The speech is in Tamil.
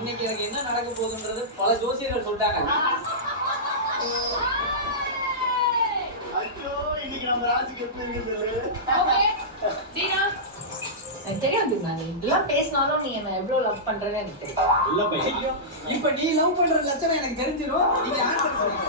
இன்னைக்கு எனக்கு என்ன நடக்க போகுதுன்றது பல ஜோசியர்கள் சொல்லிட்டாங்க. ஐயோ இன்னைக்கு நம்ம ராஜுக்கு எப்படி இருக்குது? ஓகே தீனா எனக்கு தெரியாது. நான் இதெல்லாம் பேசினாலும் நீ என்ன எவ்வளவு லவ் பண்றேன்னு எனக்கு தெரியும். இல்ல பையன், இப்ப நீ லவ் பண்ற லட்சணம் எனக்கு தெரிஞ்சிடும். நீங்க ஆன்சர் சொல்லுங்க.